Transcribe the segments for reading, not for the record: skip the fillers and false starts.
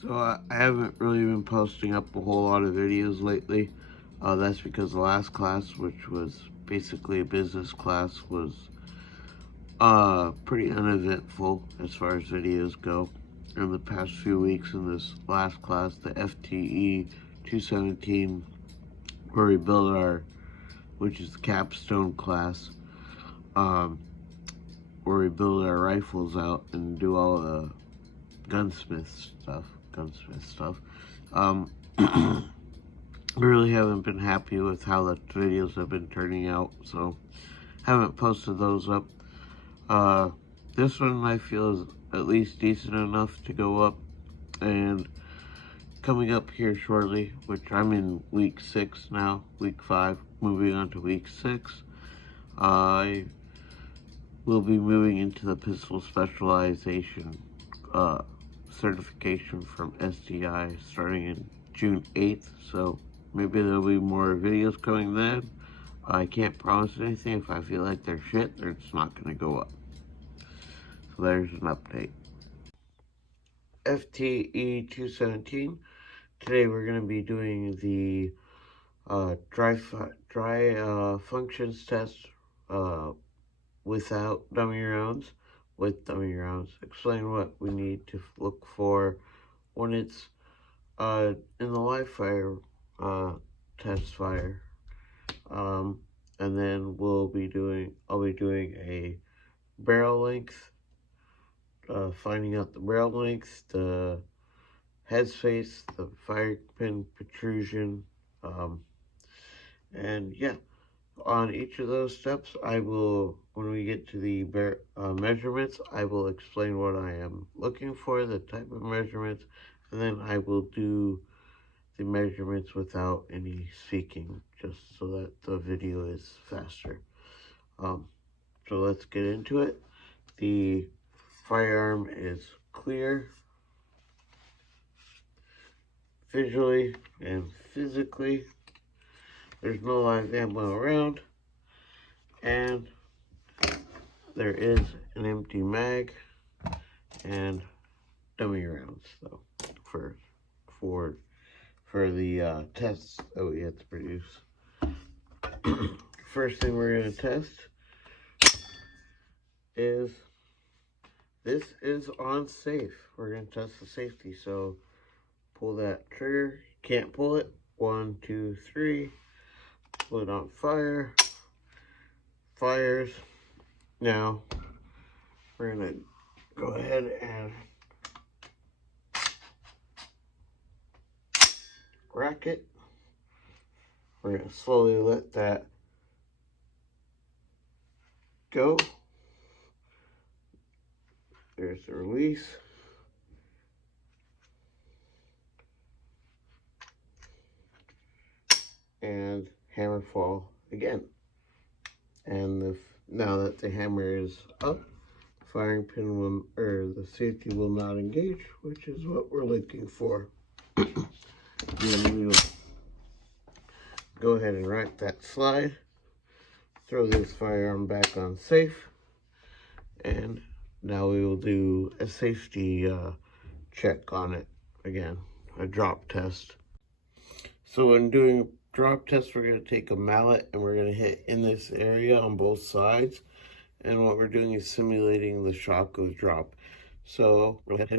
So I haven't really been posting up a whole lot of videos lately. That's because the last class, which was basically a business class, was pretty uneventful as far as videos go. In the past few weeks in this last class, the FTE 217, where we build which is the capstone class, um, where we build our rifles out and do all the gunsmith stuff. I really haven't been happy with how the videos have been turning out, so haven't posted those up. This one I feel is at least decent enough to go up, and coming up here shortly, which I'm in week 6 now, week 5, moving on to week 6, I will be moving into the pistol specialization certification from SDI starting in June 8th, so maybe there'll be more videos coming then. I can't promise anything. If I feel like they're shit, it's not going to go up. So there's an update. FTE 217. Today we're going to be doing the dry functions test without dummy rounds, with dummy rounds. Explain what we need to look for when it's in the live fire test fire. And then I'll be doing a barrel length, finding out the barrel length, the head space, the fire pin protrusion, and yeah, on each of those steps, I will, when we get to the measurements, I will explain what I am looking for, the type of measurements, and then I will do the measurements without any speaking, just so that the video is faster. So let's get into it. The firearm is clear, visually and physically. There's no live ammo around, and there is an empty mag and dummy rounds though for the tests that we have to produce. First thing we're going to test is, this is on safe. We're going to test the safety. So pull that trigger. Can't pull it. 1, 2, 3. Pull it on fire. Fires. Now we're going to go ahead and rack it. We're going to slowly let that go. There's the release. And hammer fall again. And now that the hammer is up, the firing pin will, or the safety will not engage, which is what we're looking for. Then we will go ahead and rack that slide, throw this firearm back on safe, and now we will do a safety check on it again, a drop test. So when doing a drop test, we're going to take a mallet and we're going to hit in this area on both sides, and what we're doing is simulating the shock of drop. So we'll hit on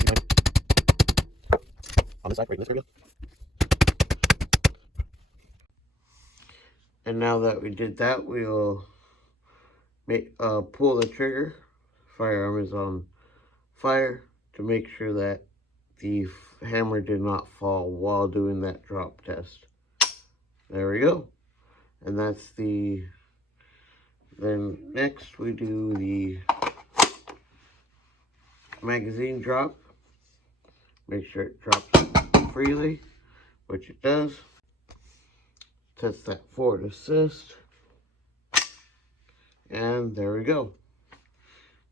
the side, right in this area. And now that we did that, we'll pull the trigger. Firearm is on fire to make sure that the hammer did not fall while doing that drop test. There we go. And that's then next we do the magazine drop. Make sure it drops freely, which it does. Test that forward assist. And there we go.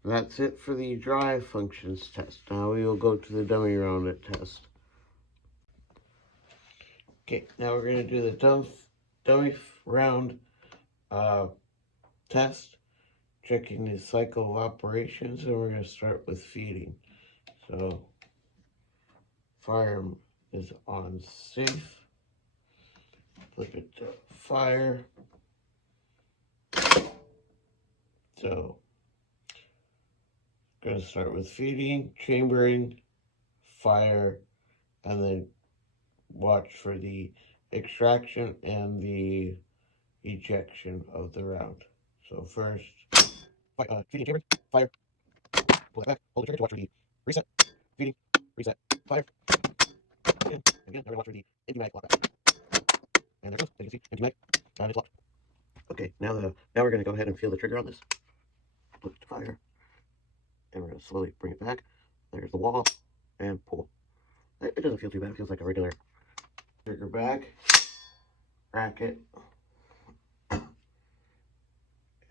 That's it for the dry functions test. Now we will go to the dummy round test. Okay, now we're going to do the dummy round test, checking the cycle of operations, and we're going to start with feeding. So fire is on safe. Flip it to fire. So, going to start with feeding, chambering, fire, and then watch for the extraction and the ejection of the round. So first, feeding chamber, fire, pull it back, hold the trigger to watch for the reset, feeding, reset, fire, again, now we're going to watch for the empty mag lock back. And there it goes, as you can see, empty mag, and it's locked. Okay, now we're going to go ahead and feel the trigger on this. Flip it to fire, and we're going to slowly bring it back. There's the wall, and pull. It doesn't feel too bad, it feels like a regular trigger back, rack it,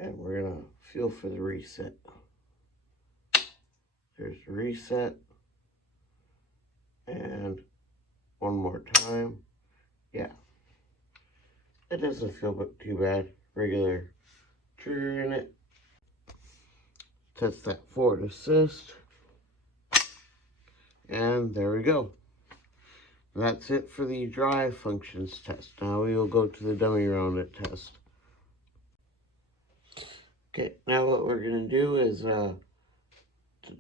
and we're going to feel for the reset. There's the reset, and one more time. Yeah, it doesn't feel too bad. Regular trigger in it. Test that forward assist, and there we go. That's it for the drive functions test. Now we will go to the dummy round it test. Okay, now what we're going to do is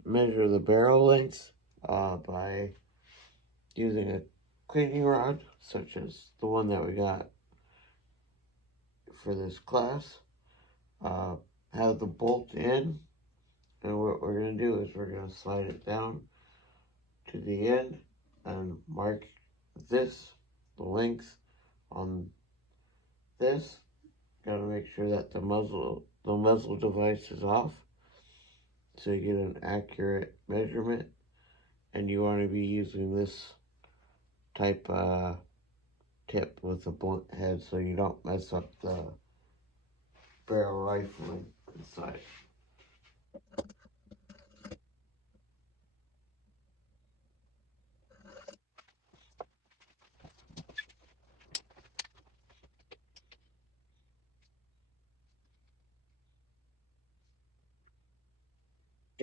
measure the barrel length by using a cleaning rod, such as the one that we got for this class. Have the bolt in, and what we're going to do is we're going to slide it down to the end and mark this, the length on this. Got to make sure that the muzzle device is off, so you get an accurate measurement. And you want to be using this type tip with a blunt head so you don't mess up the barrel rifling inside.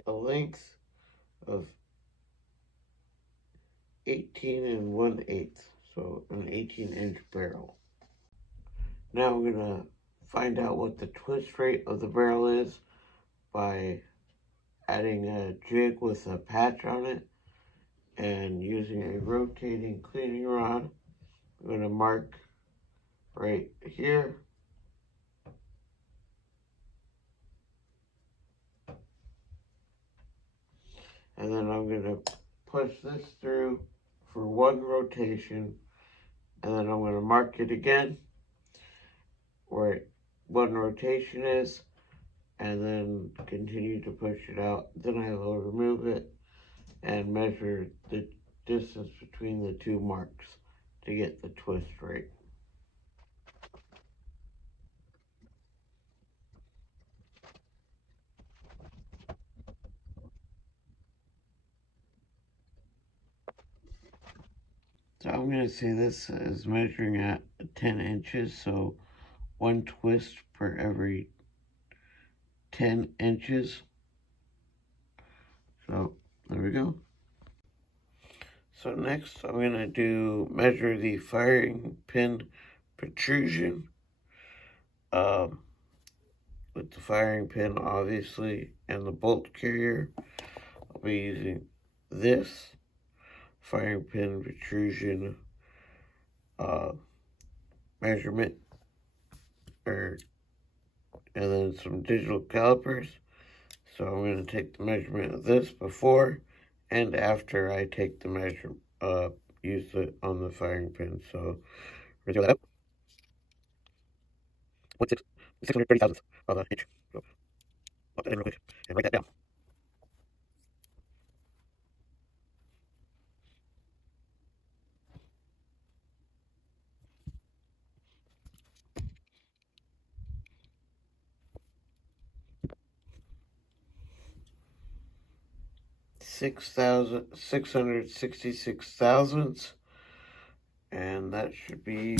A length of 18 1/8, so an 18-inch barrel. Now I'm going to find out what the twist rate of the barrel is by adding a jig with a patch on it and using a rotating cleaning rod. I'm going to mark right here. And then I'm going to push this through for one rotation, and then I'm going to mark it again where one rotation is, and then continue to push it out. Then I will remove it and measure the distance between the two marks to get the twist rate. So I'm going to say this is measuring at 10 inches, so one twist per every 10 inches. So there we go. So next I'm going to measure the firing pin protrusion. With the firing pin obviously and the bolt carrier, I'll be using this firing pin protrusion measurement, and then some digital calipers. So I'm going to take the measurement of this before and after I take the measure, use it on the firing pin. So we're going to throw that up. 630 thousandths of an inch. So pop that in real quick and write that down. $666 thousandths, and that should be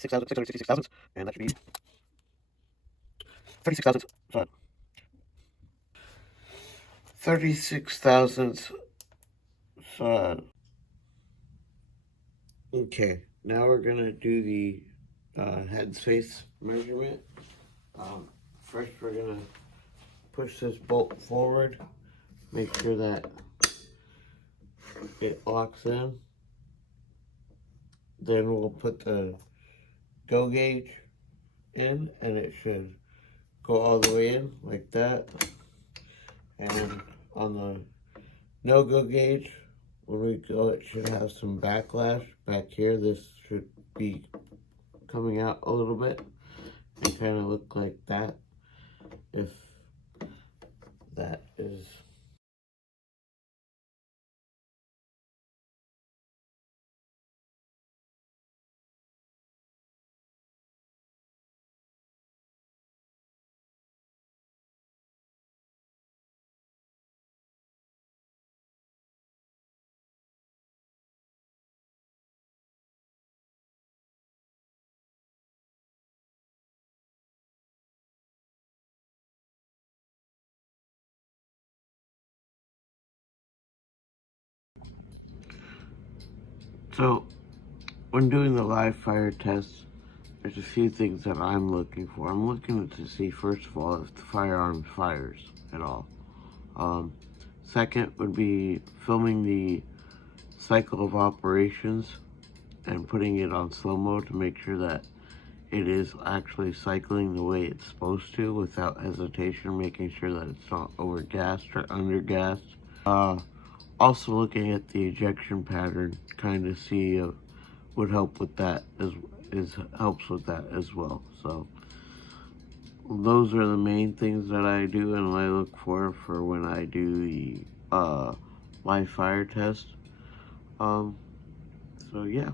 36,666 thousandths, and that should be 36 thousandths. 36 thousandths. Okay, now we're gonna do the head space measurement. First, we're gonna push this bolt forward, make sure that it locks in. Then we'll put the go gauge in, and it should go all the way in like that. And on the no go gauge, when we go, it should have some backlash back here. This should be coming out a little bit and kind of look like that, if that is. So when doing the live fire test, there's a few things that I'm looking for. I'm looking to see, first of all, if the firearm fires at all. Second would be filming the cycle of operations and putting it on slow-mo to make sure that it is actually cycling the way it's supposed to without hesitation, making sure that it's not over-gassed or under-gassed. Also looking at the ejection pattern, kind of see would help with that helps with that as well. So those are the main things that I do and I look for when I do the live fire test. So yeah.